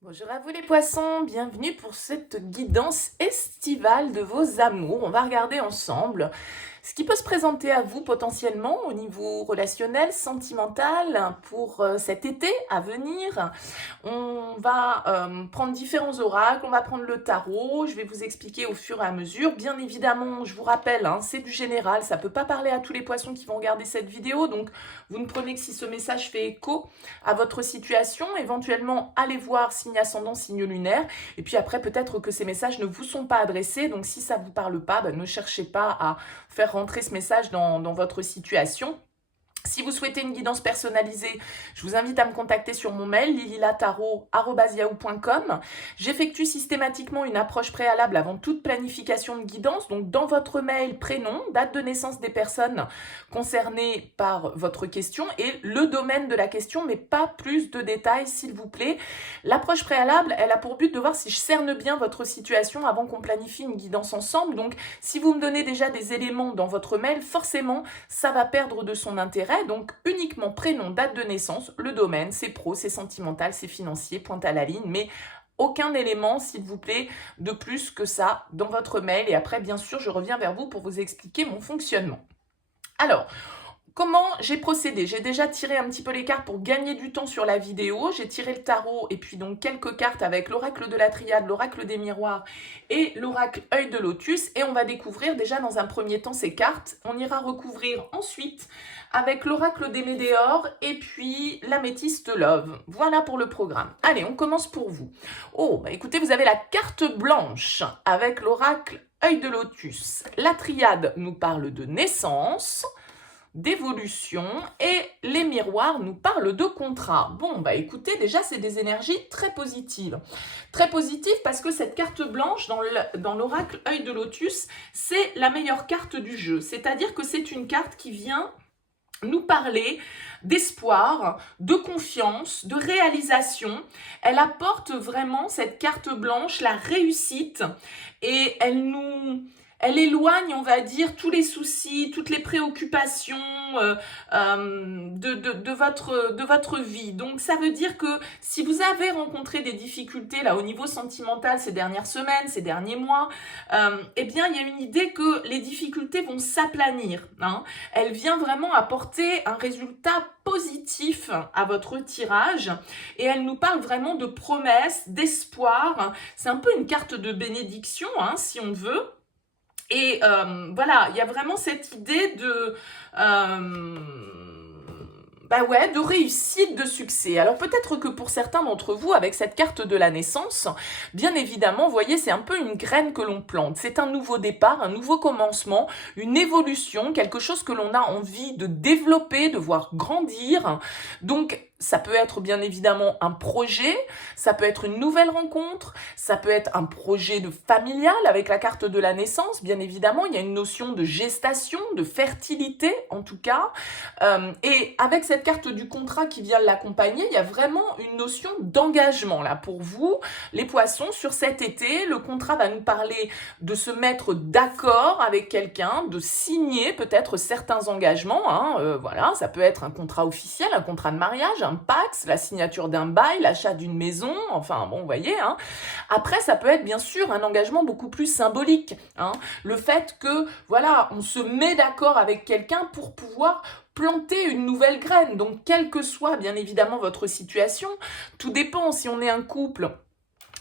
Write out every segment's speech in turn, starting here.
Bonjour à vous les poissons, bienvenue pour cette guidance estivale de vos amours. On va regarder ensemble ce qui peut se présenter à vous potentiellement au niveau relationnel, sentimental pour cet été à venir. On va prendre différents oracles, on va prendre le tarot, je vais vous expliquer au fur et à mesure. Bien évidemment, je vous rappelle, c'est du général, ça ne peut pas parler à tous les poissons qui vont regarder cette vidéo, donc vous ne prenez que si ce message fait écho à votre situation. Éventuellement, allez voir signe ascendant, signe lunaire, et puis après, peut-être que ces messages ne vous sont pas adressés, donc si ça ne vous parle pas, ne cherchez pas à faire rentrer ce message dans votre situation. Si vous souhaitez une guidance personnalisée, je vous invite à me contacter sur mon mail lililataro@yahoo.com. J'effectue systématiquement une approche préalable avant toute planification de guidance. Donc dans votre mail, prénom, date de naissance des personnes concernées par votre question et le domaine de la question, mais pas plus de détails s'il vous plaît. L'approche préalable, elle a pour but de voir si je cerne bien votre situation avant qu'on planifie une guidance ensemble. Donc si vous me donnez déjà des éléments dans votre mail, forcément ça va perdre de son intérêt. Donc uniquement prénom, date de naissance, le domaine, c'est pro, c'est sentimental, c'est financier, pointe à la ligne, mais aucun élément, s'il vous plaît, de plus que ça dans votre mail. Et après, bien sûr, je reviens vers vous pour vous expliquer mon fonctionnement. Alors, comment j'ai procédé? J'ai déjà tiré un petit peu les cartes pour gagner du temps sur la vidéo. J'ai tiré le tarot et puis donc quelques cartes avec l'oracle de la triade, l'oracle des miroirs et l'oracle œil de lotus. Et on va découvrir déjà dans un premier temps ces cartes. On ira recouvrir ensuite avec l'oracle des météores et puis l'améthyste love. Voilà pour le programme. Allez, on commence pour vous. Oh, bah écoutez, vous avez la carte blanche avec l'oracle œil de lotus. La triade nous parle de naissance, d'évolution et les miroirs nous parlent de contrat. Bon, bah écoutez, déjà, c'est des énergies très positives. Très positives parce que cette carte blanche dans l'oracle œil de lotus, c'est la meilleure carte du jeu. C'est-à-dire que c'est une carte qui vient nous parler d'espoir, de confiance, de réalisation. Elle apporte vraiment, cette carte blanche, la réussite et elle éloigne, on va dire, tous les soucis, toutes les préoccupations de votre vie. Donc, ça veut dire que si vous avez rencontré des difficultés là au niveau sentimental ces dernières semaines, ces derniers mois, eh bien, il y a une idée que les difficultés vont s'aplanir. Elle vient vraiment apporter un résultat positif à votre tirage et elle nous parle vraiment de promesses, d'espoir. C'est un peu une carte de bénédiction, si on veut. Et voilà, il y a vraiment cette idée de de réussite, de succès. Alors peut-être que pour certains d'entre vous, avec cette carte de la naissance, bien évidemment, vous voyez, c'est un peu une graine que l'on plante. C'est un nouveau départ, un nouveau commencement, une évolution, quelque chose que l'on a envie de développer, de voir grandir. Donc, ça peut être bien évidemment un projet, ça peut être une nouvelle rencontre, ça peut être un projet de familial avec la carte de la naissance, bien évidemment. Il y a une notion de gestation, de fertilité en tout cas. Et avec cette carte du contrat qui vient l'accompagner, il y a vraiment une notion d'engagement là pour vous, les poissons, sur cet été. Le contrat va nous parler de se mettre d'accord avec quelqu'un, de signer peut-être certains engagements. Voilà, ça peut être un contrat officiel, un contrat de mariage, un Pax, la signature d'un bail, l'achat d'une maison, enfin bon, vous voyez. Après, ça peut être bien sûr un engagement beaucoup plus symbolique. Le fait que, voilà, on se met d'accord avec quelqu'un pour pouvoir planter une nouvelle graine. Donc, quelle que soit bien évidemment votre situation, tout dépend si on est un couple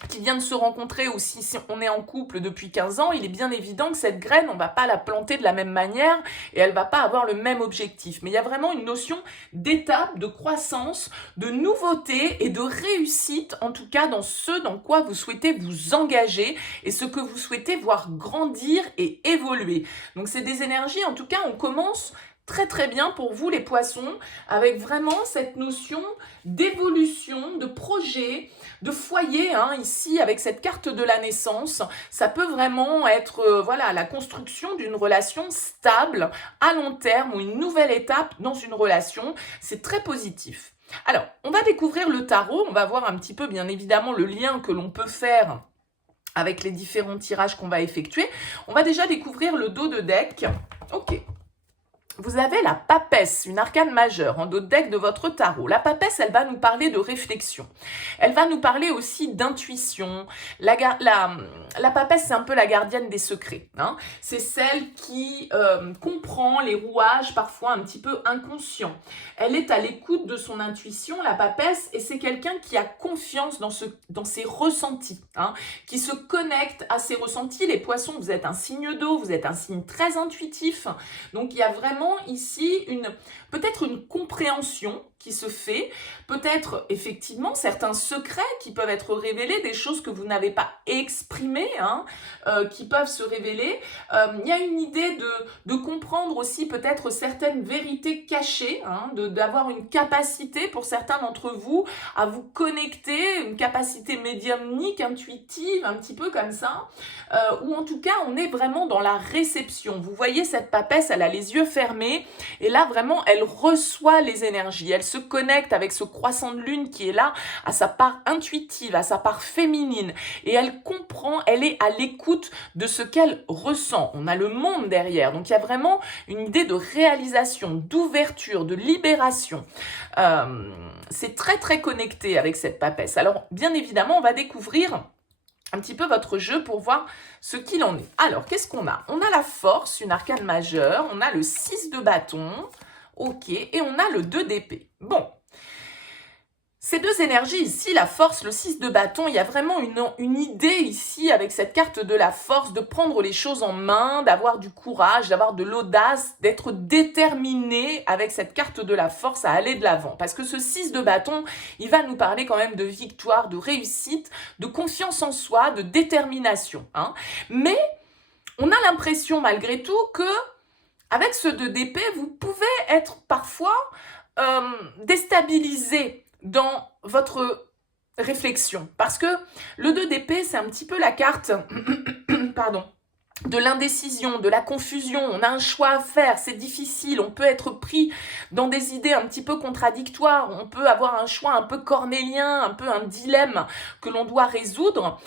qui vient de se rencontrer ou si on est en couple depuis 15 ans, il est bien évident que cette graine, on ne va pas la planter de la même manière et elle ne va pas avoir le même objectif. Mais il y a vraiment une notion d'étape, de croissance, de nouveauté et de réussite, en tout cas dans ce dans quoi vous souhaitez vous engager et ce que vous souhaitez voir grandir et évoluer. Donc c'est des énergies, en tout cas on commence très très bien pour vous les poissons, avec vraiment cette notion d'évolution, de projet, de foyer, ici avec cette carte de la naissance. Ça peut vraiment être la construction d'une relation stable à long terme ou une nouvelle étape dans une relation. C'est très positif. Alors, on va découvrir le tarot, on va voir un petit peu bien évidemment le lien que l'on peut faire avec les différents tirages qu'on va effectuer. On va déjà découvrir le dos de deck. Ok. vous avez la papesse, une arcane majeure en d'autres decks de votre tarot. La papesse, elle va nous parler de réflexion. Elle va nous parler aussi d'intuition. La papesse, c'est un peu la gardienne des secrets. Hein. C'est celle qui comprend les rouages parfois un petit peu inconscients. Elle est à l'écoute de son intuition, la papesse, et c'est quelqu'un qui a confiance dans ses ressentis, hein, qui se connecte à ses ressentis. Les poissons, vous êtes un signe d'eau, vous êtes un signe très intuitif. Donc, il y a vraiment ici peut-être une compréhension qui se fait, peut-être effectivement certains secrets qui peuvent être révélés, des choses que vous n'avez pas exprimées, hein, qui peuvent se révéler. Il y a une idée de comprendre aussi peut-être certaines vérités cachées, hein, d'avoir une capacité pour certains d'entre vous à vous connecter, une capacité médiumnique, intuitive, un petit peu comme ça, ou en tout cas on est vraiment dans la réception. Vous voyez cette papesse, elle a les yeux fermés et là vraiment elle reçoit les énergies, elle se connecte avec ce croissant de lune qui est là, à sa part intuitive, à sa part féminine, et elle comprend, elle est à l'écoute de ce qu'elle ressent. On a le monde derrière, donc il y a vraiment une idée de réalisation, d'ouverture, de libération. C'est très très connecté avec cette papesse. Alors bien évidemment, on va découvrir un petit peu votre jeu pour voir ce qu'il en est. Alors, qu'est-ce qu'on a? On a la force, une arcane majeure, on a le 6 de bâton, ok, et on a le 2 d'épée. Bon, ces deux énergies ici, la force, le 6 de bâton, il y a vraiment une idée ici avec cette carte de la force, de prendre les choses en main, d'avoir du courage, d'avoir de l'audace, d'être déterminé avec cette carte de la force à aller de l'avant. Parce que ce 6 de bâton, il va nous parler quand même de victoire, de réussite, de confiance en soi, de détermination. Hein. Mais on a l'impression malgré tout que avec ce 2 d'épée, vous pouvez être parfois déstabilisé dans votre réflexion. Parce que le 2 d'épée, c'est un petit peu la carte pardon, de l'indécision, de la confusion. On a un choix à faire, c'est difficile. On peut être pris dans des idées un petit peu contradictoires. On peut avoir un choix un peu cornélien, un peu un dilemme que l'on doit résoudre.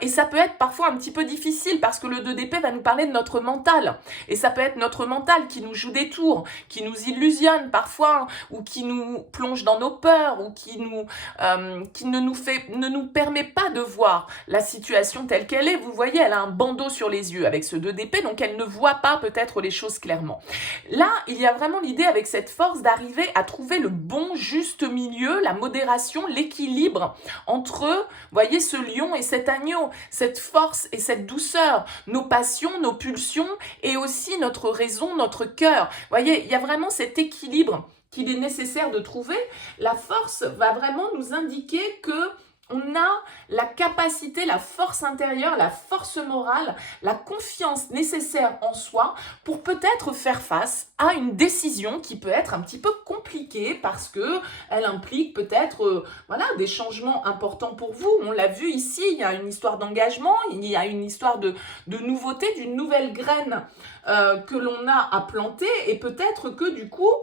Et ça peut être parfois un petit peu difficile parce que le 2 d'épée va nous parler de notre mental. Et ça peut être notre mental qui nous joue des tours, qui nous illusionne parfois, ou qui nous plonge dans nos peurs, ou qui ne nous permet pas de voir la situation telle qu'elle est. Vous voyez, elle a un bandeau sur les yeux avec ce 2 d'épée, donc elle ne voit pas peut-être les choses clairement. Là, il y a vraiment l'idée avec cette force d'arriver à trouver le bon juste milieu, la modération, l'équilibre entre, voyez, ce lion et cet agneau, cette force et cette douceur, nos passions, nos pulsions et aussi notre raison, notre cœur. Voyez, il y a vraiment cet équilibre qu'il est nécessaire de trouver. La force va vraiment nous indiquer que on a la capacité, la force intérieure, la force morale, la confiance nécessaire en soi pour peut-être faire face à une décision qui peut être un petit peu compliquée parce que elle implique peut-être voilà, des changements importants pour vous. On l'a vu ici, il y a une histoire d'engagement, il y a une histoire de nouveauté, d'une nouvelle graine que l'on a à planter et peut-être que du coup,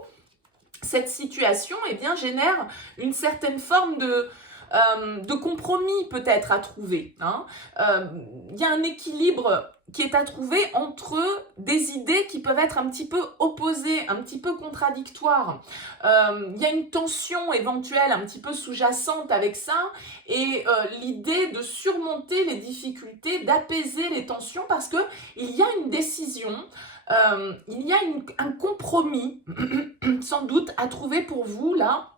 cette situation eh bien, génère une certaine forme de compromis peut-être à trouver. Hein. Il y a un équilibre qui est à trouver entre des idées qui peuvent être un petit peu opposées, un petit peu contradictoires. Il y a une tension éventuelle un petit peu sous-jacente avec ça et l'idée de surmonter les difficultés, d'apaiser les tensions parce que il y a une décision, il y a un compromis sans doute à trouver pour vous là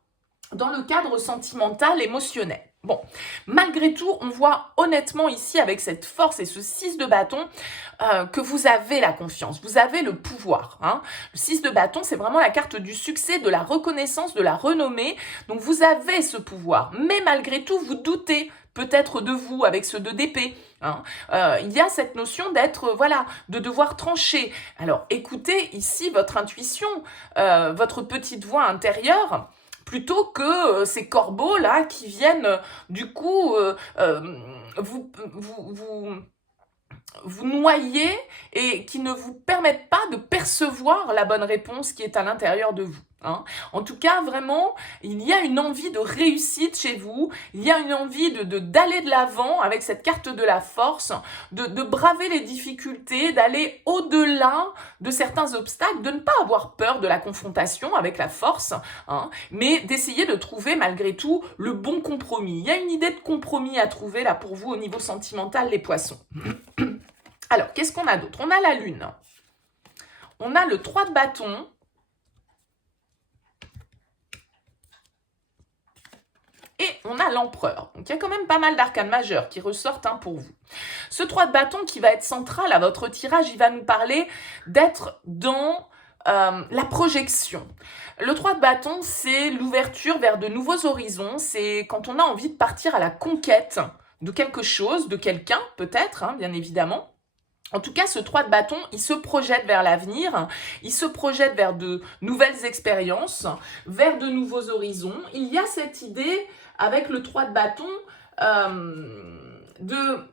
dans le cadre sentimental, émotionnel. Bon, malgré tout, on voit honnêtement ici, avec cette force et ce 6 de bâton, que vous avez la confiance, vous avez le pouvoir. Hein. Le 6 de bâton, c'est vraiment la carte du succès, de la reconnaissance, de la renommée. Donc, vous avez ce pouvoir. Mais malgré tout, vous doutez peut-être de vous avec ce 2 d'épée. Hein. Il y a cette notion d'être, voilà, de devoir trancher. Alors, écoutez ici votre intuition, votre petite voix intérieure, plutôt que ces corbeaux-là qui viennent, du coup, vous noyer et qui ne vous permettent pas de percevoir la bonne réponse qui est à l'intérieur de vous. Hein. En tout cas, vraiment, il y a une envie de réussite chez vous, il y a une envie d'aller de l'avant avec cette carte de la force, de braver les difficultés, d'aller au-delà de certains obstacles, de ne pas avoir peur de la confrontation avec la force, hein, mais d'essayer de trouver malgré tout le bon compromis. Il y a une idée de compromis à trouver là pour vous au niveau sentimental, les poissons. Alors, qu'est-ce qu'on a d'autre? On a la lune, on a le 3 de bâton, et on a l'empereur. Donc il y a quand même pas mal d'arcanes majeurs qui ressortent pour vous. Ce 3 de bâton qui va être central à votre tirage, il va nous parler d'être dans la projection. Le 3 de bâton, c'est l'ouverture vers de nouveaux horizons. C'est quand on a envie de partir à la conquête de quelque chose, de quelqu'un peut-être, bien évidemment. En tout cas, ce 3 de bâton, il se projette vers l'avenir, il se projette vers de nouvelles expériences, vers de nouveaux horizons. Il y a cette idée, avec le 3 de bâton,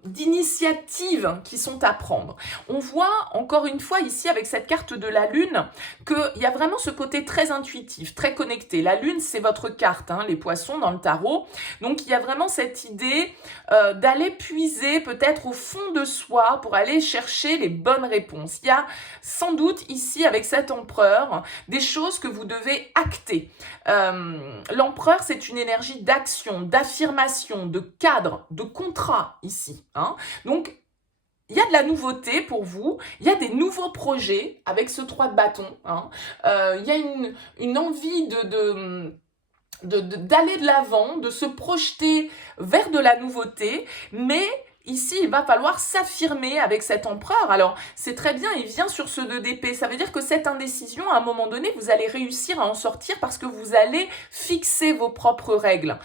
d'initiatives qui sont à prendre. On voit encore une fois ici avec cette carte de la lune qu'il y a vraiment ce côté très intuitif, très connecté. La lune, c'est votre carte, les poissons dans le tarot. Donc il y a vraiment cette idée d'aller puiser peut-être au fond de soi pour aller chercher les bonnes réponses. Il y a sans doute ici avec cet empereur des choses que vous devez acter. L'empereur, c'est une énergie d'action, d'affirmation, de cadre, de contrat ici. Donc, il y a de la nouveauté pour vous, il y a des nouveaux projets avec ce 3 de bâton. Il y a une envie d'aller de l'avant, de se projeter vers de la nouveauté, mais ici, il va falloir s'affirmer avec cet empereur. Alors, c'est très bien, il vient sur ce 2 d'épée. Ça veut dire que cette indécision, à un moment donné, vous allez réussir à en sortir parce que vous allez fixer vos propres règles.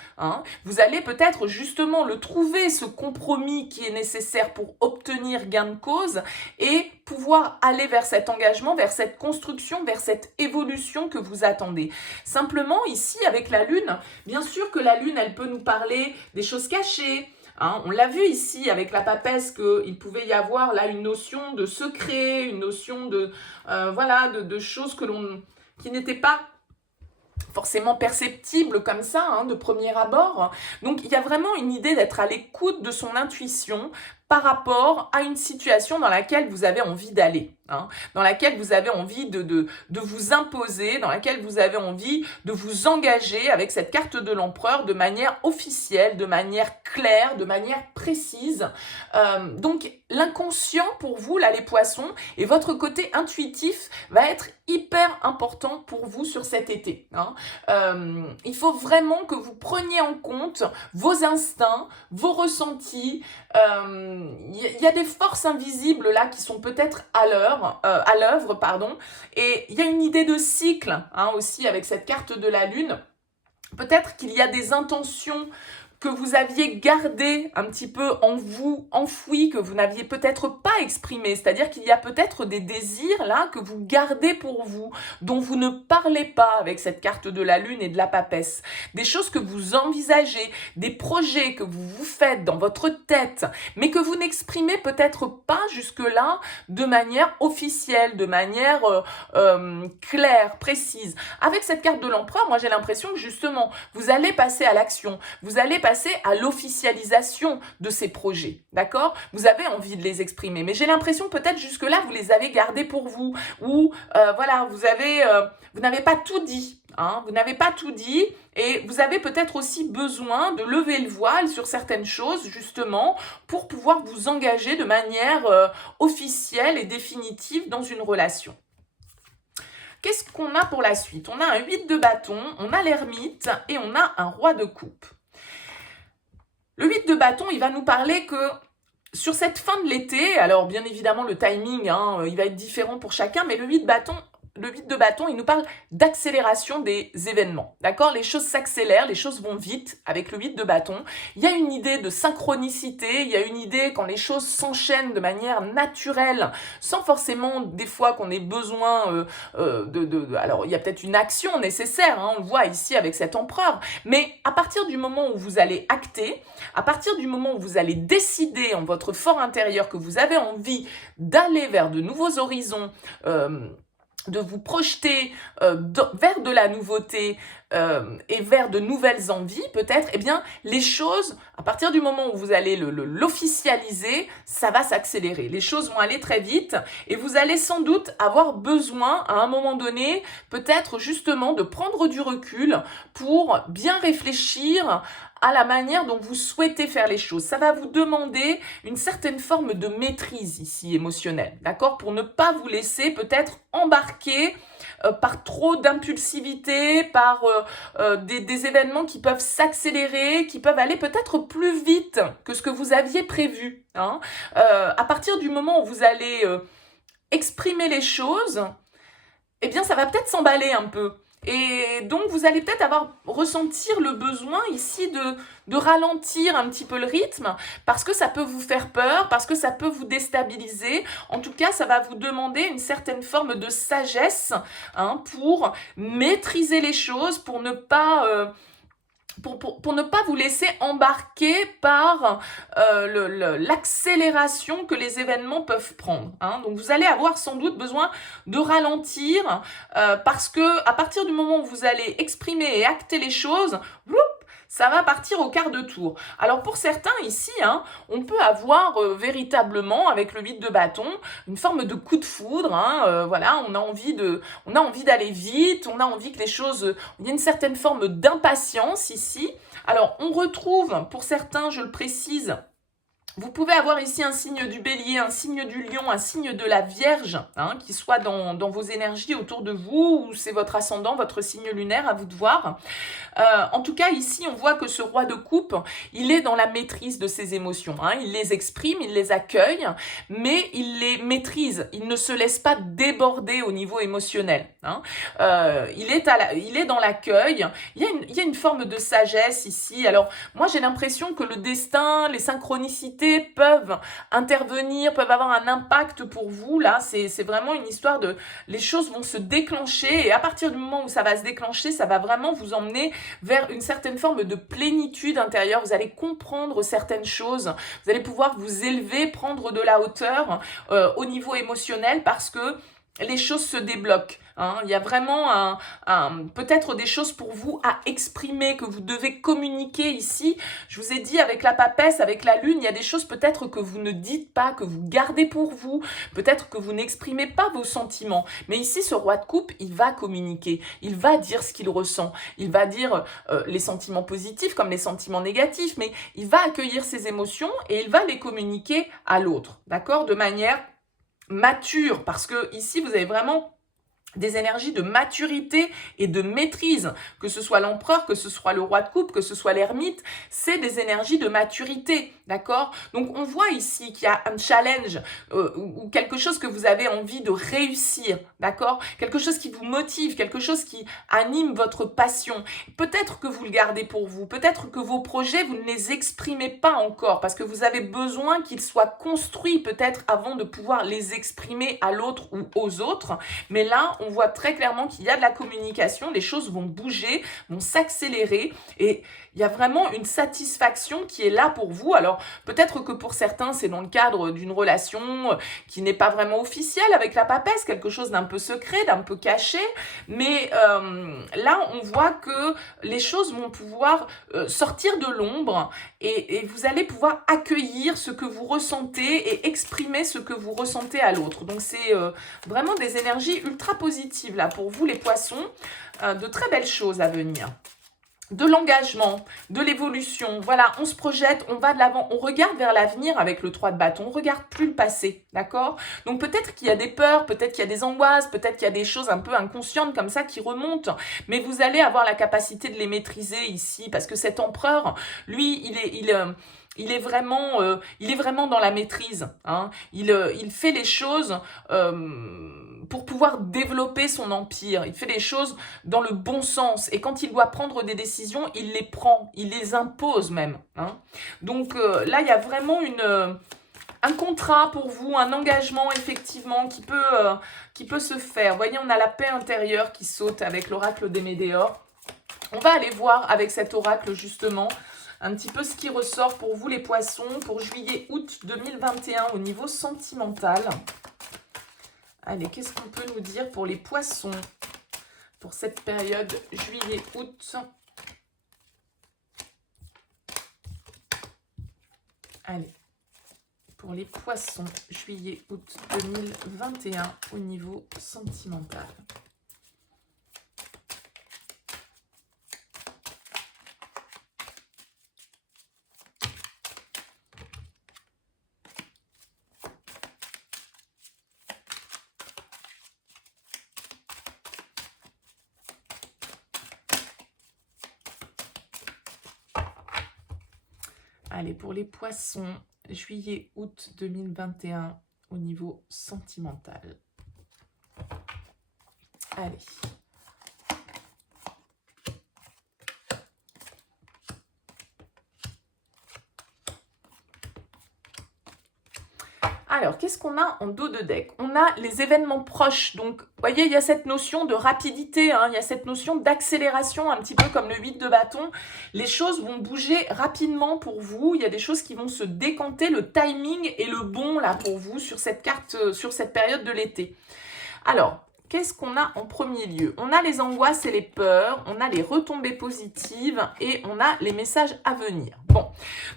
Vous allez peut-être justement le trouver, ce compromis qui est nécessaire pour obtenir gain de cause et pouvoir aller vers cet engagement, vers cette construction, vers cette évolution que vous attendez. Simplement, ici, avec la lune, bien sûr que la lune, elle peut nous parler des choses cachées. On l'a vu ici avec la papesse qu'il pouvait y avoir là une notion de secret, une notion de choses qui n'étaient pas forcément perceptibles comme ça, de premier abord. Donc il y a vraiment une idée d'être à l'écoute de son intuition par rapport à une situation dans laquelle vous avez envie d'aller, dans laquelle vous avez envie de vous imposer, dans laquelle vous avez envie de vous engager avec cette carte de l'empereur de manière officielle, de manière claire, de manière précise. Donc l'inconscient pour vous, là les poissons, et votre côté intuitif va être hyper important pour vous sur cet été. Il faut vraiment que vous preniez en compte vos instincts, vos ressentis. Il y a des forces invisibles là qui sont peut-être à l'œuvre, et il y a une idée de cycle aussi avec cette carte de la lune. Peut-être qu'il y a des intentions que vous aviez gardé un petit peu en vous, enfoui, que vous n'aviez peut-être pas exprimé. C'est-à-dire qu'il y a peut-être des désirs là que vous gardez pour vous, dont vous ne parlez pas avec cette carte de la lune et de la papesse. Des choses que vous envisagez, des projets que vous vous faites dans votre tête, mais que vous n'exprimez peut-être pas jusque-là de manière officielle, de manière claire, précise. Avec cette carte de l'empereur, moi j'ai l'impression que justement, vous allez passer à l'action, vous allez passer à l'officialisation de ces projets, d'accord? Vous avez envie de les exprimer, mais j'ai l'impression peut-être jusque-là, vous les avez gardés pour vous, ou vous n'avez pas tout dit, vous n'avez pas tout dit, et vous avez peut-être aussi besoin de lever le voile sur certaines choses, justement, pour pouvoir vous engager de manière officielle et définitive dans une relation. Qu'est-ce qu'on a pour la suite? On a un 8 de bâton, on a l'ermite et on a un roi de coupe. Le 8 de bâton, il va nous parler que sur cette fin de l'été, alors bien évidemment le timing, il va être différent pour chacun, mais le 8 de bâton, il nous parle d'accélération des événements, d'accord? Les choses s'accélèrent, les choses vont vite avec le 8 de bâton. Il y a une idée de synchronicité, il y a une idée quand les choses s'enchaînent de manière naturelle, sans forcément des fois qu'on ait besoin alors il y a peut-être une action nécessaire, on le voit ici avec cet empereur, mais à partir du moment où vous allez acter, à partir du moment où vous allez décider en votre fort intérieur que vous avez envie d'aller vers de nouveaux horizons, de vous projeter vers de la nouveauté et vers de nouvelles envies peut-être, eh bien les choses, à partir du moment où vous allez l'officialiser, ça va s'accélérer. Les choses vont aller très vite et vous allez sans doute avoir besoin à un moment donné peut-être justement de prendre du recul pour bien réfléchir à la manière dont vous souhaitez faire les choses. Ça va vous demander une certaine forme de maîtrise ici émotionnelle, d'accord? Pour ne pas vous laisser peut-être embarquer par trop d'impulsivité, par des événements qui peuvent s'accélérer, qui peuvent aller peut-être plus vite que ce que vous aviez prévu. Hein. À partir du moment où vous allez exprimer les choses, eh bien ça va peut-être s'emballer un peu. Et donc, vous allez peut-être ressentir le besoin ici de ralentir un petit peu le rythme parce que ça peut vous faire peur, parce que ça peut vous déstabiliser. En tout cas, ça va vous demander une certaine forme de sagesse hein, pour maîtriser les choses, pour ne pas... Pour ne pas vous laisser embarquer par l'accélération que les événements peuvent prendre. Hein. Donc vous allez avoir sans doute besoin de ralentir parce que à partir du moment où vous allez exprimer et acter les choses, ça va partir au quart de tour. Alors pour certains ici, hein, on peut avoir véritablement avec le 8 de bâton une forme de coup de foudre. Hein, voilà, on a envie d'aller vite, on a envie que les choses, il y a une certaine forme d'impatience ici. Alors on retrouve pour certains, je le précise, vous pouvez avoir ici un signe du bélier, un signe du lion, un signe de la vierge, hein, qui soit dans vos énergies autour de vous, ou c'est votre ascendant, votre signe lunaire, à vous de voir. En tout cas, ici, on voit que ce roi de coupe, il est dans la maîtrise de ses émotions. Hein. Il les exprime, il les accueille, mais il les maîtrise. Il ne se laisse pas déborder au niveau émotionnel. Hein. Il est dans l'accueil. Il y a une forme de sagesse ici. Alors, moi, j'ai l'impression que le destin, les synchronicités peuvent intervenir, peuvent avoir un impact pour vous. Là, c'est vraiment une histoire de... Les choses vont se déclencher et à partir du moment où ça va se déclencher, ça va vraiment vous emmener vers une certaine forme de plénitude intérieure. Vous allez comprendre certaines choses. Vous allez pouvoir vous élever, prendre de la hauteur au niveau émotionnel parce que les choses se débloquent. Hein. Il y a vraiment peut-être des choses pour vous à exprimer, que vous devez communiquer ici. Je vous ai dit, avec la papesse, avec la lune, il y a des choses peut-être que vous ne dites pas, que vous gardez pour vous. Peut-être que vous n'exprimez pas vos sentiments. Mais ici, ce roi de coupe, il va communiquer. Il va dire ce qu'il ressent. Il va dire les sentiments positifs comme les sentiments négatifs. Mais il va accueillir ses émotions et il va les communiquer à l'autre. D'accord? De manière mature, parce que ici vous avez vraiment des énergies de maturité et de maîtrise, que ce soit l'empereur, que ce soit le roi de coupe, que ce soit l'ermite, c'est des énergies de maturité, d'accord? Donc on voit ici qu'il y a un challenge ou quelque chose que vous avez envie de réussir, d'accord? Quelque chose qui vous motive, quelque chose qui anime votre passion. Peut-être que vous le gardez pour vous, peut-être que vos projets, vous ne les exprimez pas encore parce que vous avez besoin qu'ils soient construits peut-être avant de pouvoir les exprimer à l'autre ou aux autres, mais là, on voit très clairement qu'il y a de la communication, les choses vont bouger, vont s'accélérer et il y a vraiment une satisfaction qui est là pour vous. Alors peut-être que pour certains, c'est dans le cadre d'une relation qui n'est pas vraiment officielle avec la papesse, quelque chose d'un peu secret, d'un peu caché, mais là, on voit que les choses vont pouvoir sortir de l'ombre et vous allez pouvoir accueillir ce que vous ressentez et exprimer ce que vous ressentez à l'autre. Donc c'est vraiment des énergies ultra positives là pour vous les poissons, de très belles choses à venir. De l'engagement, de l'évolution, voilà, on se projette, on va de l'avant, on regarde vers l'avenir avec le 3 de bâton, on regarde plus le passé, d'accord? Donc peut-être qu'il y a des peurs, peut-être qu'il y a des angoisses, peut-être qu'il y a des choses un peu inconscientes comme ça qui remontent, mais vous allez avoir la capacité de les maîtriser ici, parce que cet empereur, lui, il est vraiment dans la maîtrise. Hein. Il fait les choses pour pouvoir développer son empire. Il fait les choses dans le bon sens. Et quand il doit prendre des décisions, il les prend. Il les impose même. Hein. Donc là, il y a vraiment un contrat pour vous, un engagement effectivement qui peut se faire. Vous voyez, on a la paix intérieure qui saute avec l'oracle des Médéors. On va aller voir avec cet oracle justement un petit peu ce qui ressort pour vous les poissons pour juillet-août 2021 au niveau sentimental. Allez, qu'est-ce qu'on peut nous dire pour les poissons pour cette période juillet-août? Allez, pour les poissons, juillet-août 2021 au niveau sentimental. Allez, pour les poissons, juillet-août 2021 au niveau sentimental. Allez. Alors, qu'est-ce qu'on a en dos de deck? On a les événements proches. Donc, vous voyez, il y a cette notion de rapidité, hein, il y a cette notion d'accélération, un petit peu comme le 8 de bâton. Les choses vont bouger rapidement pour vous. Il y a des choses qui vont se décanter. Le timing est le bon, là, pour vous, sur cette carte, sur cette période de l'été. Alors, qu'est-ce qu'on a en premier lieu? On a les angoisses et les peurs, on a les retombées positives et on a les messages à venir. Bon,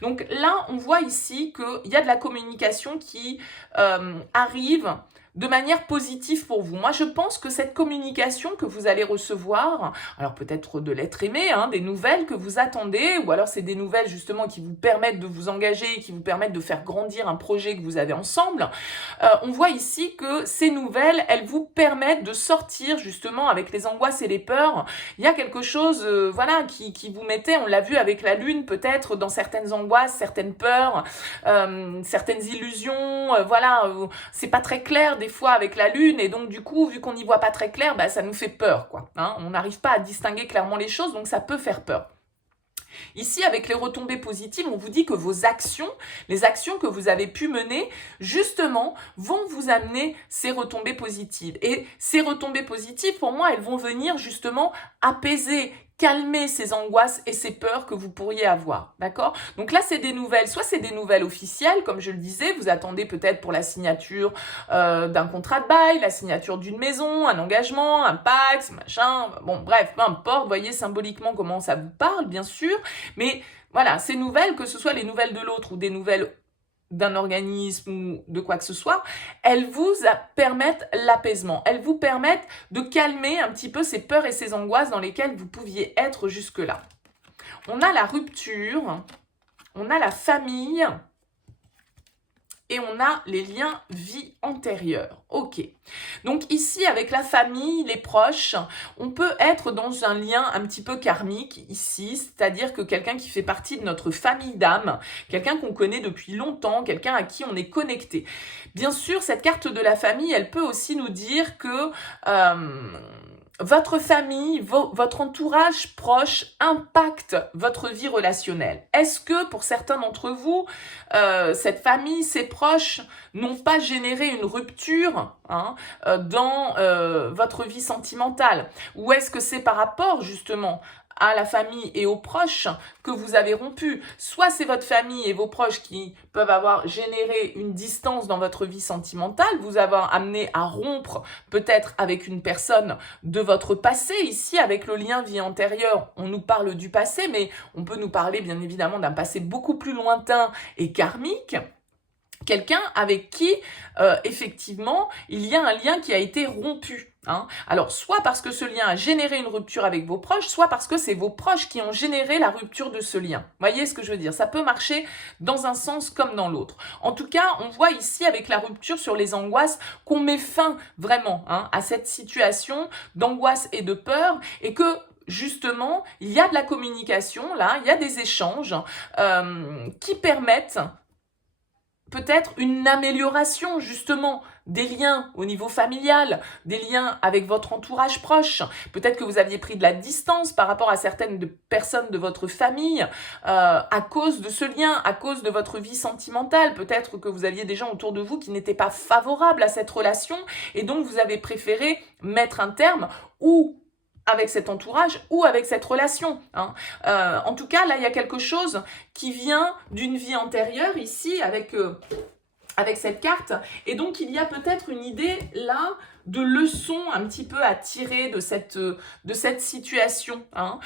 donc là, on voit ici qu'il y a de la communication qui arrive de manière positive pour vous. Moi, je pense que cette communication que vous allez recevoir, alors peut-être de l'être aimé, hein, des nouvelles que vous attendez, ou alors c'est des nouvelles justement qui vous permettent de vous engager, qui vous permettent de faire grandir un projet que vous avez ensemble, on voit ici que ces nouvelles, elles vous permettent de sortir justement avec les angoisses et les peurs. Il y a quelque chose voilà, qui vous mettait, on l'a vu avec la lune peut-être, dans certaines angoisses, certaines peurs, certaines illusions, voilà, c'est pas très clair des fois avec la lune, et donc du coup, vu qu'on n'y voit pas très clair, bah, ça nous fait peur, quoi. Hein, on n'arrive pas à distinguer clairement les choses, donc ça peut faire peur. Ici, avec les retombées positives, on vous dit que vos actions, les actions que vous avez pu mener, justement, vont vous amener ces retombées positives. Et ces retombées positives, pour moi, elles vont venir justement apaiser, calmer ces angoisses et ces peurs que vous pourriez avoir, d'accord? Donc là, c'est des nouvelles, soit c'est des nouvelles officielles, comme je le disais, vous attendez peut-être pour la signature d'un contrat de bail, la signature d'une maison, un engagement, un Pacs, machin, bon bref, peu importe, voyez symboliquement comment ça vous parle, bien sûr, mais voilà, ces nouvelles, que ce soit les nouvelles de l'autre ou des nouvelles d'un organisme ou de quoi que ce soit, elles vous permettent l'apaisement. Elles vous permettent de calmer un petit peu ces peurs et ces angoisses dans lesquelles vous pouviez être jusque-là. On a la rupture, on a la famille et on a les liens vie antérieure. Ok. Donc ici, avec la famille, les proches, on peut être dans un lien un petit peu karmique ici, c'est-à-dire que quelqu'un qui fait partie de notre famille d'âme, quelqu'un qu'on connaît depuis longtemps, quelqu'un à qui on est connecté. Bien sûr, cette carte de la famille, elle peut aussi nous dire que votre famille, votre entourage proche impacte votre vie relationnelle. Est-ce que pour certains d'entre vous, cette famille, ces proches n'ont pas généré une rupture dans votre vie sentimentale? Ou est-ce que c'est par rapport justement à la famille et aux proches que vous avez rompu? Soit c'est votre famille et vos proches qui peuvent avoir généré une distance dans votre vie sentimentale, vous avoir amené à rompre peut-être avec une personne de votre passé. Ici, avec le lien vie antérieure, on nous parle du passé, mais on peut nous parler bien évidemment d'un passé beaucoup plus lointain et karmique. Quelqu'un avec qui, effectivement, il y a un lien qui a été rompu. Hein. Alors, soit parce que ce lien a généré une rupture avec vos proches, soit parce que c'est vos proches qui ont généré la rupture de ce lien. Voyez ce que je veux dire? Ça peut marcher dans un sens comme dans l'autre. En tout cas, on voit ici avec la rupture sur les angoisses qu'on met fin vraiment à cette situation d'angoisse et de peur, et que justement, il y a de la communication là, il y a des échanges qui permettent peut-être une amélioration justement des liens au niveau familial, des liens avec votre entourage proche. Peut-être que vous aviez pris de la distance par rapport à certaines personnes de votre famille à cause de ce lien, à cause de votre vie sentimentale. Peut-être que vous aviez des gens autour de vous qui n'étaient pas favorables à cette relation et donc vous avez préféré mettre un terme ou avec cet entourage ou avec cette relation. En tout cas, là, il y a quelque chose qui vient d'une vie antérieure ici avec avec cette carte. Et donc, il y a peut-être une idée là de leçon un petit peu à tirer de cette situation. Hein.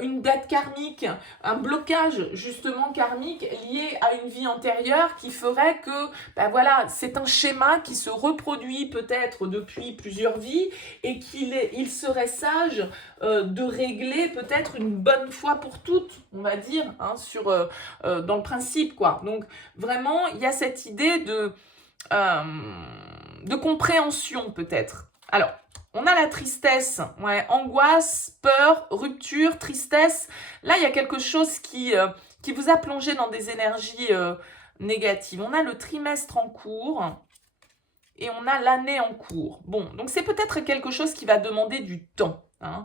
Une dette karmique, un blocage justement karmique lié à une vie antérieure qui ferait que, ben voilà, c'est un schéma qui se reproduit peut-être depuis plusieurs vies et il serait sage de régler peut-être une bonne fois pour toutes, on va dire, hein, dans le principe, quoi. Donc, vraiment, il y a cette idée de compréhension peut-être. Alors, on a la tristesse, ouais, angoisse, peur, rupture, tristesse. Là, il y a quelque chose qui vous a plongé dans des énergies négatives. On a le trimestre en cours et on a l'année en cours. Bon, donc c'est peut-être quelque chose qui va demander du temps. Hein.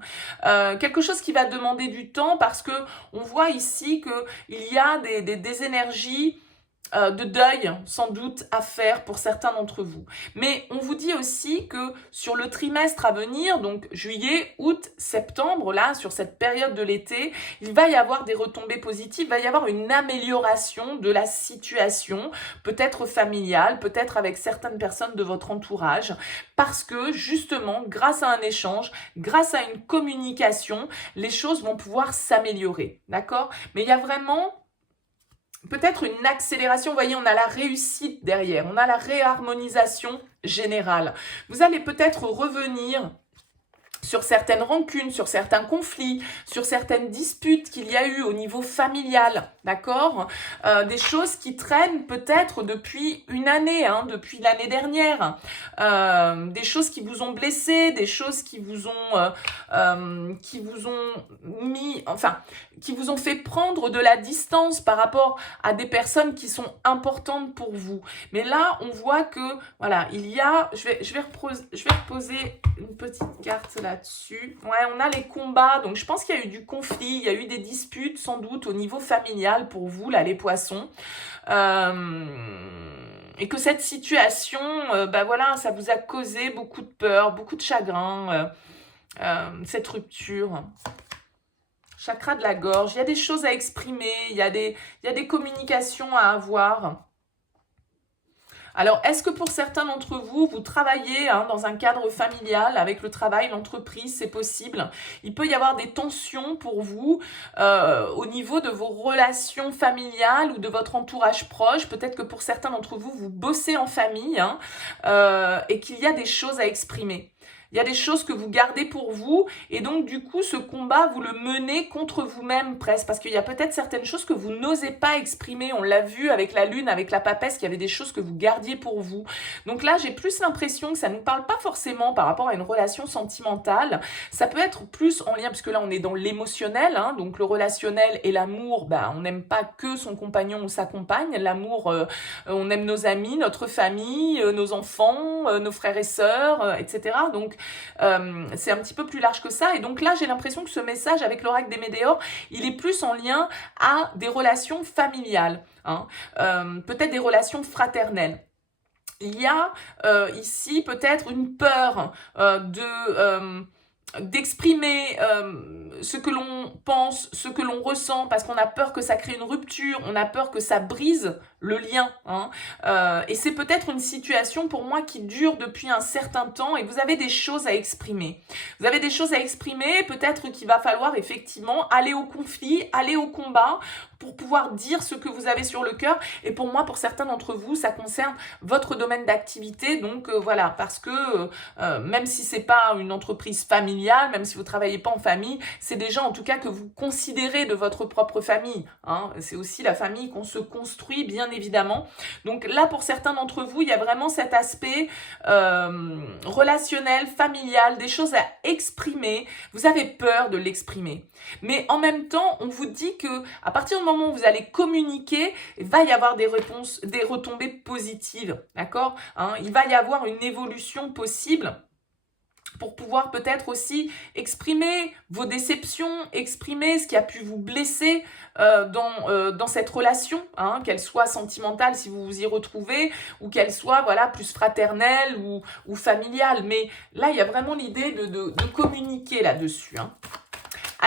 Quelque chose qui va demander du temps parce que on voit ici qu'il y a des énergies de deuil sans doute à faire pour certains d'entre vous. Mais on vous dit aussi que sur le trimestre à venir, donc juillet, août, septembre, là, sur cette période de l'été, il va y avoir des retombées positives, il va y avoir une amélioration de la situation, peut-être familiale, peut-être avec certaines personnes de votre entourage, parce que justement, grâce à un échange, grâce à une communication, les choses vont pouvoir s'améliorer, d'accord? Mais il y a vraiment peut-être une accélération, vous voyez, on a la réussite derrière, on a la réharmonisation générale. Vous allez peut-être revenir sur certaines rancunes, sur certains conflits, sur certaines disputes qu'il y a eu au niveau familial, d'accord? Des choses qui traînent peut-être depuis une année, hein, depuis l'année dernière. Des choses qui vous ont blessé, des choses qui vous ont mis, enfin, qui vous ont fait prendre de la distance par rapport à des personnes qui sont importantes pour vous. Mais là, on voit que, voilà, il y a, je vais reposer une petite carte là-dessus. Ouais, on a les combats, donc je pense qu'il y a eu du conflit, il y a eu des disputes sans doute au niveau familial pour vous, là, les poissons. Et que cette situation, ben voilà, ça vous a causé beaucoup de peur, beaucoup de chagrin, cette rupture. Chakra de la gorge, il y a des choses à exprimer, il y a des communications à avoir. Alors, est-ce que pour certains d'entre vous, vous travaillez dans un cadre familial avec le travail, l'entreprise, c'est possible. Il peut y avoir des tensions pour vous au niveau de vos relations familiales ou de votre entourage proche. Peut-être que pour certains d'entre vous, vous bossez en famille et qu'il y a des choses à exprimer. Il y a des choses que vous gardez pour vous et donc du coup ce combat vous le menez contre vous-même presque parce qu'il y a peut-être certaines choses que vous n'osez pas exprimer. On l'a vu avec la lune, avec la papesse, qu'il y avait des choses que vous gardiez pour vous. Donc là j'ai plus l'impression que ça ne parle pas forcément par rapport à une relation sentimentale. Ça peut être plus en lien, parce que là on est dans l'émotionnel, hein, donc le relationnel et l'amour, ben, on n'aime pas que son compagnon ou sa compagne. L'amour, on aime nos amis, notre famille, nos enfants, nos frères et sœurs, etc. Donc c'est un petit peu plus large que ça. Et donc là, j'ai l'impression que ce message avec l'oracle des Médéors, il est plus en lien à des relations familiales, hein, peut-être des relations fraternelles. Il y a ici peut-être une peur d'exprimer ce que l'on pense, ce que l'on ressent, parce qu'on a peur que ça crée une rupture, on a peur que ça brise le lien. Hein. Et c'est peut-être une situation pour moi qui dure depuis un certain temps et vous avez des choses à exprimer. Vous avez des choses à exprimer, peut-être qu'il va falloir effectivement aller au conflit, aller au combat pour pouvoir dire ce que vous avez sur le cœur. Et pour moi, pour certains d'entre vous, ça concerne votre domaine d'activité. Donc voilà, parce que même si c'est pas une entreprise familiale, même si vous travaillez pas en famille, c'est des gens en tout cas que vous considérez de votre propre famille. Hein. C'est aussi la famille qu'on se construit, bien évidemment. Donc là, pour certains d'entre vous, il y a vraiment cet aspect relationnel, familial, des choses à exprimer. Vous avez peur de l'exprimer. Mais en même temps, on vous dit que à partir du moment où vous allez communiquer, il va y avoir des réponses, des retombées positives, d'accord, hein, il va y avoir une évolution possible pour pouvoir peut-être aussi exprimer vos déceptions, exprimer ce qui a pu vous blesser dans cette relation, hein, qu'elle soit sentimentale si vous vous y retrouvez, ou qu'elle soit voilà, plus fraternelle ou familiale. Mais là, il y a vraiment l'idée de communiquer là-dessus. Hein.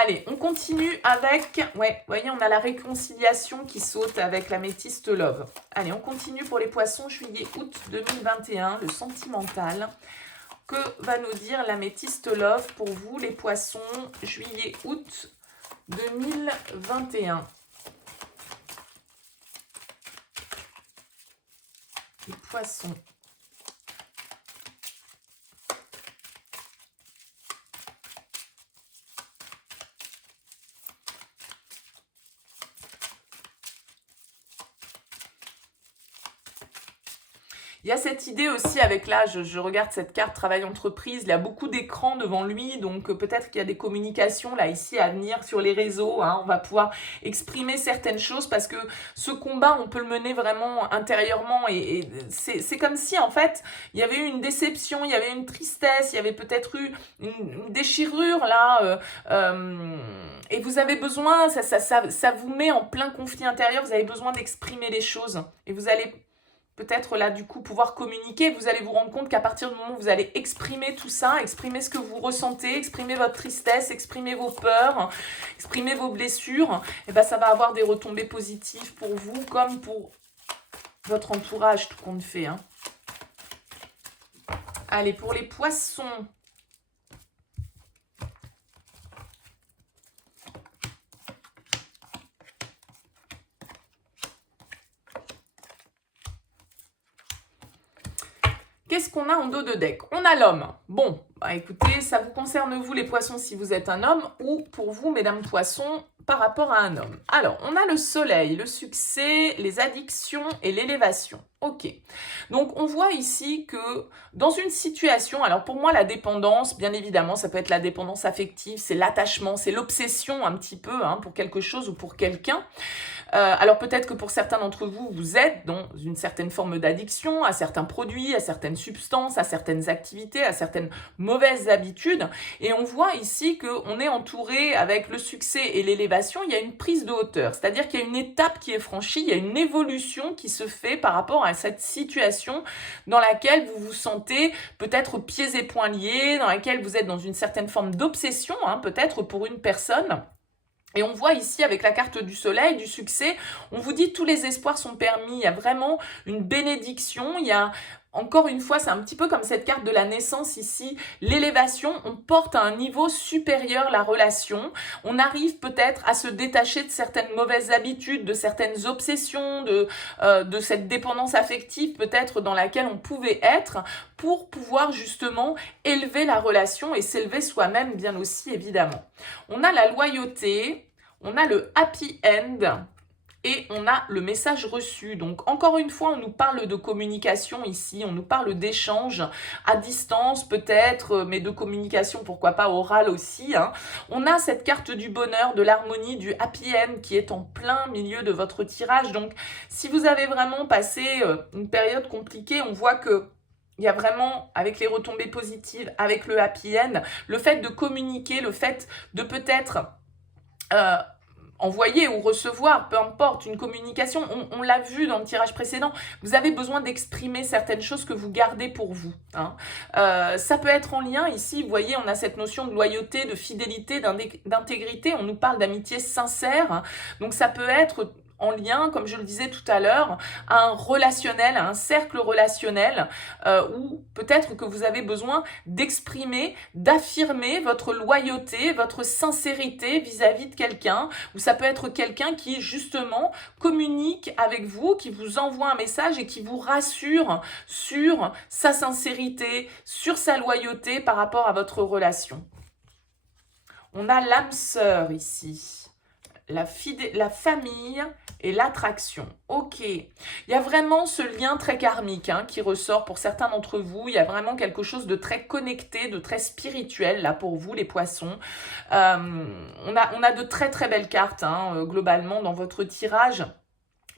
Allez, on continue avec... Ouais, vous voyez, on a la réconciliation qui saute avec l'améthyste love. Allez, on continue pour les poissons, juillet-août 2021, le sentimental. Que va nous dire l'améthyste love pour vous, les poissons, juillet-août 2021? Les poissons. Il y a cette idée aussi avec là, je regarde cette carte travail entreprise, il y a beaucoup d'écrans devant lui, donc peut-être qu'il y a des communications là ici à venir sur les réseaux, hein, on va pouvoir exprimer certaines choses parce que ce combat, on peut le mener vraiment intérieurement et c'est comme si en fait, il y avait eu une déception, il y avait une tristesse, il y avait peut-être eu une déchirure là, et vous avez besoin, ça vous met en plein conflit intérieur, vous avez besoin d'exprimer les choses et vous allez peut-être là du coup pouvoir communiquer, vous allez vous rendre compte qu'à partir du moment où vous allez exprimer tout ça, exprimer ce que vous ressentez, exprimer votre tristesse, exprimer vos peurs, exprimer vos blessures, et ben ça va avoir des retombées positives pour vous comme pour votre entourage, tout compte fait. Hein. Allez, pour les poissons. Qu'est-ce qu'on a en dos de deck? On a l'homme. Bon, bah écoutez, ça vous concerne vous les poissons si vous êtes un homme ou pour vous, mesdames poissons, par rapport à un homme. Alors, on a le soleil, le succès, les addictions et l'élévation. Ok. Donc, on voit ici que dans une situation, alors pour moi, la dépendance, bien évidemment, ça peut être la dépendance affective, c'est l'attachement, c'est l'obsession un petit peu hein, pour quelque chose ou pour quelqu'un. Alors peut-être que pour certains d'entre vous, vous êtes dans une certaine forme d'addiction à certains produits, à certaines substances, à certaines activités, à certaines mauvaises habitudes. Et on voit ici qu'on est entouré avec le succès et l'élévation, il y a une prise de hauteur. C'est-à-dire qu'il y a une étape qui est franchie, il y a une évolution qui se fait par rapport à cette situation dans laquelle vous vous sentez peut-être pieds et poings liés, dans laquelle vous êtes dans une certaine forme d'obsession, hein, peut-être pour une personne. Et on voit ici avec la carte du soleil, du succès, on vous dit tous les espoirs sont permis, il y a vraiment une bénédiction, il y a encore une fois, c'est un petit peu comme cette carte de la naissance ici, l'élévation, on porte à un niveau supérieur la relation, on arrive peut-être à se détacher de certaines mauvaises habitudes, de certaines obsessions, de cette dépendance affective peut-être dans laquelle on pouvait être pour pouvoir justement élever la relation et s'élever soi-même bien aussi évidemment. On a la loyauté, on a le happy end, et on a le message reçu. Donc, encore une fois, on nous parle de communication ici, on nous parle d'échange à distance peut-être, mais de communication, pourquoi pas orale aussi. Hein. On a cette carte du bonheur, de l'harmonie, du happy end qui est en plein milieu de votre tirage. Donc, si vous avez vraiment passé une période compliquée, on voit que il y a vraiment, avec les retombées positives, avec le happy end, le fait de communiquer, le fait de peut-être... envoyer ou recevoir, peu importe, une communication, on l'a vu dans le tirage précédent, vous avez besoin d'exprimer certaines choses que vous gardez pour vous. Hein. Ça peut être en lien, ici, vous voyez, on a cette notion de loyauté, de fidélité, d'intégrité, on nous parle d'amitié sincère, hein. Donc ça peut être en lien, comme je le disais tout à l'heure, à un relationnel, à un cercle relationnel où peut-être que vous avez besoin d'exprimer, d'affirmer votre loyauté, votre sincérité vis-à-vis de quelqu'un, ou ça peut être quelqu'un qui justement communique avec vous, qui vous envoie un message et qui vous rassure sur sa sincérité, sur sa loyauté par rapport à votre relation. On a l'âme sœur ici. La famille et l'attraction. Ok. Il y a vraiment ce lien très karmique hein, qui ressort pour certains d'entre vous. Il y a vraiment quelque chose de très connecté, de très spirituel là pour vous les poissons. On a de très très belles cartes hein, globalement dans votre tirage.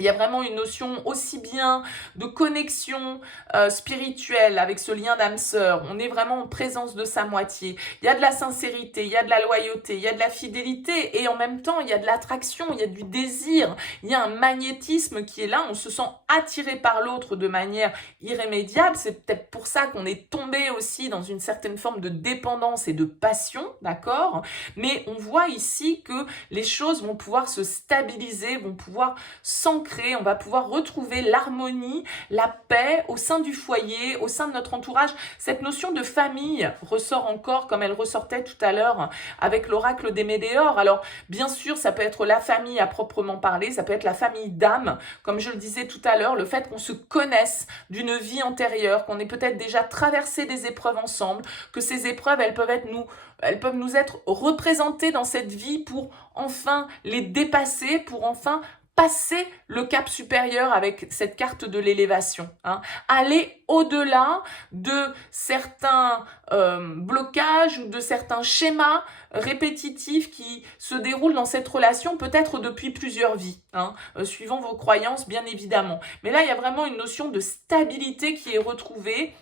Il y a vraiment une notion aussi bien de connexion spirituelle avec ce lien d'âme sœur. On est vraiment en présence de sa moitié. Il y a de la sincérité, il y a de la loyauté, il y a de la fidélité et en même temps, il y a de l'attraction, il y a du désir. Il y a un magnétisme qui est là. On se sent attiré par l'autre de manière irrémédiable. C'est peut-être pour ça qu'on est tombé aussi dans une certaine forme de dépendance et de passion, d'accord? Mais on voit ici que les choses vont pouvoir se stabiliser, vont pouvoir s'ancrer. On va pouvoir retrouver l'harmonie, la paix au sein du foyer, au sein de notre entourage. Cette notion de famille ressort encore comme elle ressortait tout à l'heure avec l'oracle des Médéors. Alors, bien sûr, ça peut être la famille à proprement parler, ça peut être la famille d'âme, comme je le disais tout à l'heure, le fait qu'on se connaisse d'une vie antérieure, qu'on ait peut-être déjà traversé des épreuves ensemble, que ces épreuves, elles peuvent nous être représentées dans cette vie pour enfin les dépasser, pour enfin passer le cap supérieur avec cette carte de l'élévation, hein. Aller au-delà de certains blocages ou de certains schémas répétitifs qui se déroulent dans cette relation, peut-être depuis plusieurs vies, hein, suivant vos croyances bien évidemment. Mais là, il y a vraiment une notion de stabilité qui est retrouvée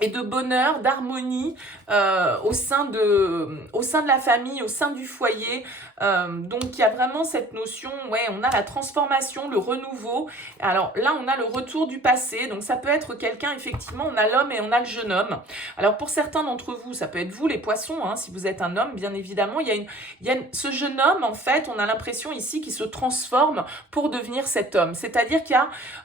et de bonheur, d'harmonie au sein de la famille, au sein du foyer. Donc il y a vraiment cette notion, ouais, on a la transformation, le renouveau. Alors là, on a le retour du passé. Donc ça peut être quelqu'un, effectivement, on a l'homme et on a le jeune homme. Alors pour certains d'entre vous, ça peut être vous les poissons, hein, si vous êtes un homme, bien évidemment. Ce jeune homme, en fait, on a l'impression ici qu'il se transforme pour devenir cet homme. C'est-à-dire qu'il y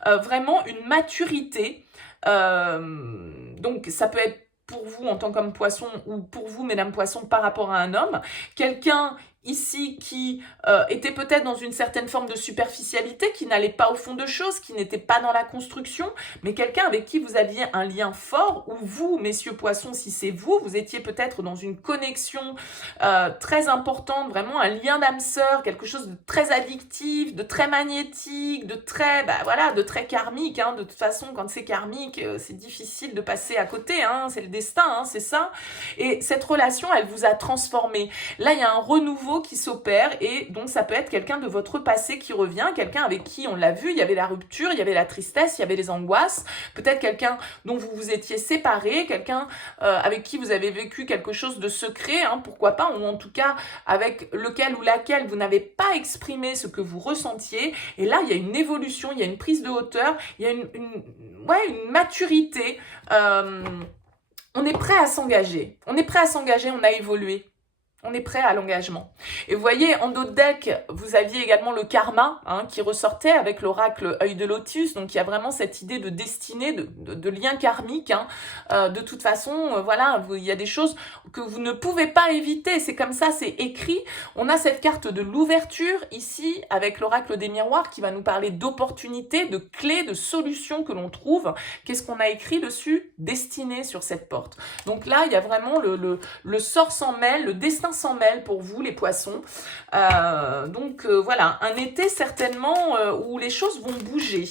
a vraiment une maturité. Donc ça peut être pour vous en tant qu'homme poisson ou pour vous mesdames poissons par rapport à un homme, quelqu'un ici qui était peut-être dans une certaine forme de superficialité, qui n'allait pas au fond de choses, qui n'était pas dans la construction, mais quelqu'un avec qui vous aviez un lien fort, ou vous, messieurs poissons, si c'est vous, vous étiez peut-être dans une connexion très importante, vraiment un lien d'âme sœur, quelque chose de très addictif, de très magnétique, de très, de très karmique, hein. De toute façon, quand c'est karmique, c'est difficile de passer à côté, hein. C'est le destin, hein, c'est ça. Et cette relation, elle vous a transformé. Là, il y a un renouveau qui s'opère et donc ça peut être quelqu'un de votre passé qui revient, quelqu'un avec qui, on l'a vu, il y avait la rupture, il y avait la tristesse, il y avait les angoisses, peut-être quelqu'un dont vous vous étiez séparé, quelqu'un avec qui vous avez vécu quelque chose de secret, hein, pourquoi pas, ou en tout cas avec lequel ou laquelle vous n'avez pas exprimé ce que vous ressentiez. Et là, il y a une évolution, il y a une prise de hauteur, il y a une maturité. On est prêt à s'engager, on a évolué. On est prêt à l'engagement. Et vous voyez, en d'autres decks, vous aviez également le karma, hein, qui ressortait avec l'oracle œil de lotus. Donc, il y a vraiment cette idée de destinée, de lien karmique, hein. De toute façon, voilà, il y a des choses que vous ne pouvez pas éviter. C'est comme ça, c'est écrit. On a cette carte de l'ouverture ici, avec l'oracle des miroirs, qui va nous parler d'opportunités, de clés, de solutions que l'on trouve. Qu'est-ce qu'on a écrit dessus? Destinée sur cette porte. Donc là, il y a vraiment le sort s'en mêle, le destin s'en mêle pour vous les poissons. Voilà, un été certainement où les choses vont bouger.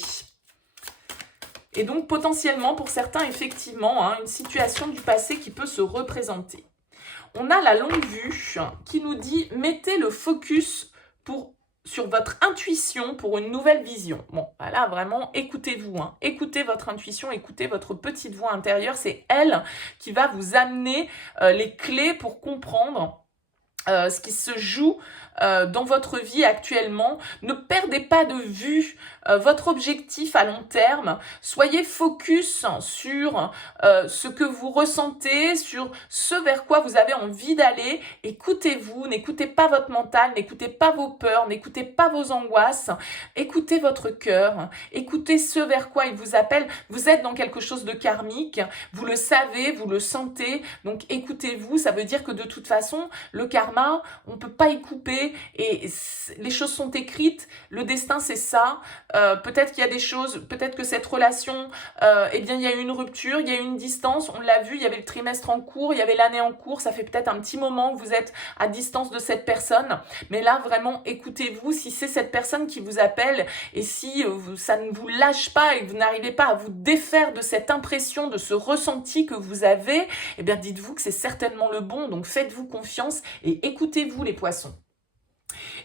Et donc potentiellement pour certains effectivement, hein, une situation du passé qui peut se représenter. On a la longue vue qui nous dit mettez le focus sur votre intuition pour une nouvelle vision. Bon, voilà, vraiment, écoutez-vous, hein. Écoutez votre intuition, écoutez votre petite voix intérieure. C'est elle qui va vous amener les clés pour comprendre ce qui se joue dans votre vie actuellement. Ne perdez pas de vue votre objectif à long terme. Soyez focus sur ce que vous ressentez, sur ce vers quoi vous avez envie d'aller. Écoutez-vous, n'écoutez pas votre mental, n'écoutez pas vos peurs, n'écoutez pas vos angoisses. Écoutez votre cœur, écoutez ce vers quoi il vous appelle. Vous êtes dans quelque chose de karmique, vous le savez, vous le sentez. Donc écoutez-vous, ça veut dire que de toute façon, le karma, on ne peut pas y couper. Et les choses sont écrites, le destin c'est ça. Peut-être qu'il y a des choses, peut-être que cette relation, il y a eu une rupture, il y a eu une distance, on l'a vu, il y avait le trimestre en cours, il y avait l'année en cours, ça fait peut-être un petit moment que vous êtes à distance de cette personne, mais là vraiment écoutez-vous, si c'est cette personne qui vous appelle et si ça ne vous lâche pas et que vous n'arrivez pas à vous défaire de cette impression, de ce ressenti que vous avez, eh bien dites-vous que c'est certainement le bon, donc faites-vous confiance et écoutez-vous les poissons.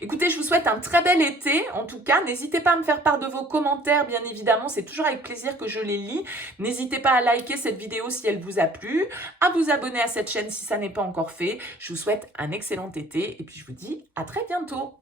Écoutez, je vous souhaite un très bel été. En tout cas, n'hésitez pas à me faire part de vos commentaires, bien évidemment. C'est toujours avec plaisir que je les lis. N'hésitez pas à liker cette vidéo si elle vous a plu, à vous abonner à cette chaîne si ça n'est pas encore fait. Je vous souhaite un excellent été et puis je vous dis à très bientôt.